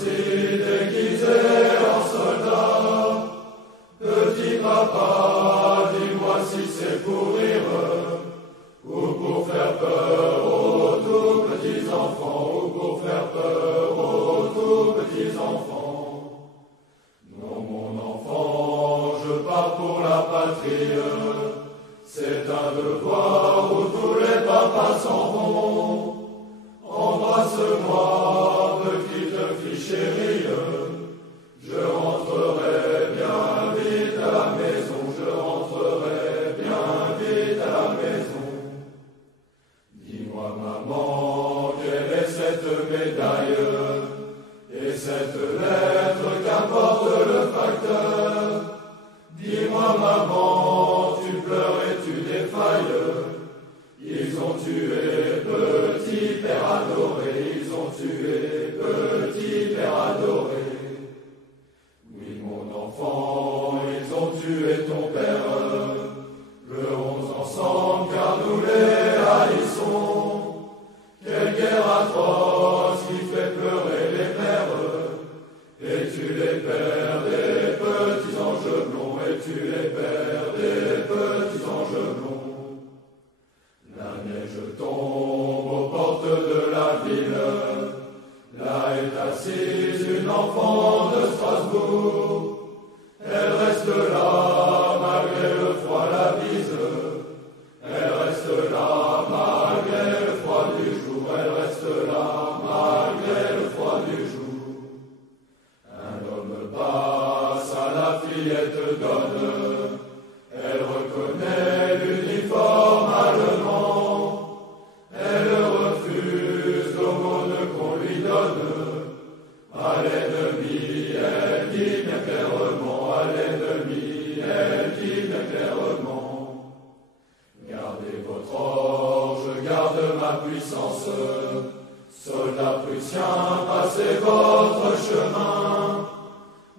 Voici déguisé en soldat, petit papa, dis-moi si c'est pour rire, ou pour faire peur aux tout petits enfants, ou pour faire peur aux tout petits enfants. Non, mon enfant, je pars pour la patrie, c'est un devoir où tous les papas s'en vont. Embrasse-moi, petite fille chérie, je rentrerai bien vite à la maison, je rentrerai bien vite à la maison. Dis-moi maman, quelle est cette médaille et cette lettre qu'apporte le facteur? Dis-moi maman, tu pleures et tu défailles, ils ont tué petit père adoré, ils ont tué petit père adoré. Oui mon enfant, ils ont tué ton père, pleurons ensemble car nous les haïssons. Quelle guerre atroce qui fait pleurer les mères, et tu les pères des petits anges blonds, et tu les pères des petits anges blonds. La neige tombe aux portes de la ville, là est assise une enfant de Strasbourg. Elle reste là malgré le froid, la bise, elle reste là malgré le froid du jour, elle reste là malgré le froid du jour. Un homme passe à la fillette donne, elle reconnaît l'uniforme allemand, elle refuse l'aumône qu'on lui donne. À l'ennemi, elle dit bien clairement, à l'ennemi, elle dit bien clairement. Gardez votre or, je garde ma puissance, soldats prussiens, passez votre chemin.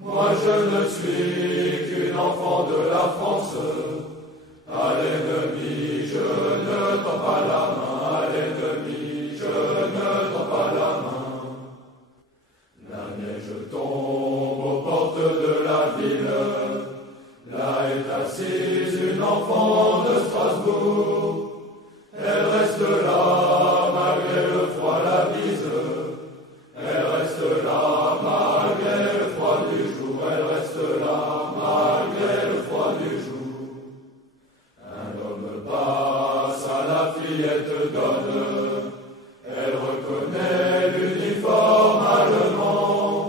Moi je ne suis qu'une enfant de la France, à l'ennemi je ne tends pas la main, à l'ennemi je ne tends pas la main. La neige tombe aux portes de la ville, là est assise une enfant de Strasbourg. Elle reste là malgré le froid, la bise, elle reste là malgré le froid du jour, elle reste là malgré le froid du jour. Un homme passe à la fillette donne, elle reconnaît l'uniforme allemand,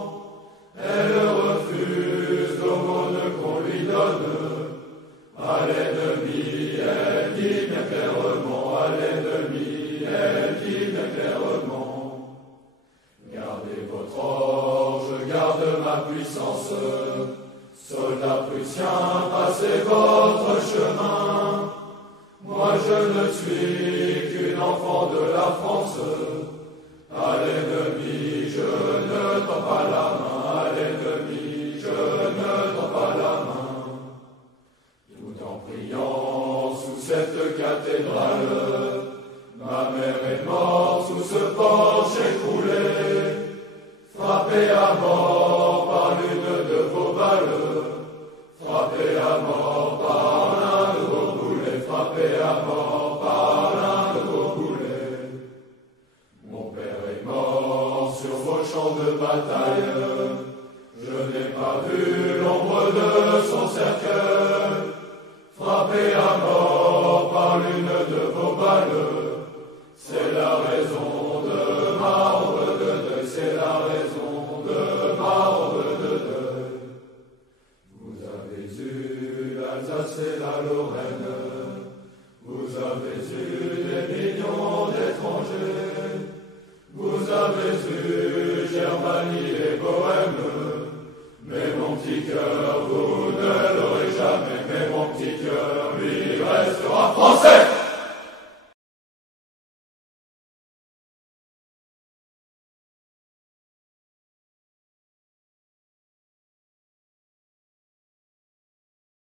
elle refuse l'aumône qu'on lui donne. À l'ennemi, elle dit bien clairement, à l'ennemi, elle dit bien clairement. Gardez votre or, je garde ma puissance, soldats prussiens, passez votre chemin. Moi je ne suis qu'une enfant de la France, à l'ennemi je ne tends pas la main, à l'ennemi je ne tends pas la main. Tout en priant sous cette cathédrale, ma mère est morte sous ce porche écroulé, frappée à mort par l'une de vos balles, frappée à mort par l'un de vos boulets, frappée à mort par l'un de vos boulets. Mon père est mort sur vos champs de bataille, je n'ai pas vu l'ombre de son cercueil, frappé à mort par l'une de vos balles, c'est la raison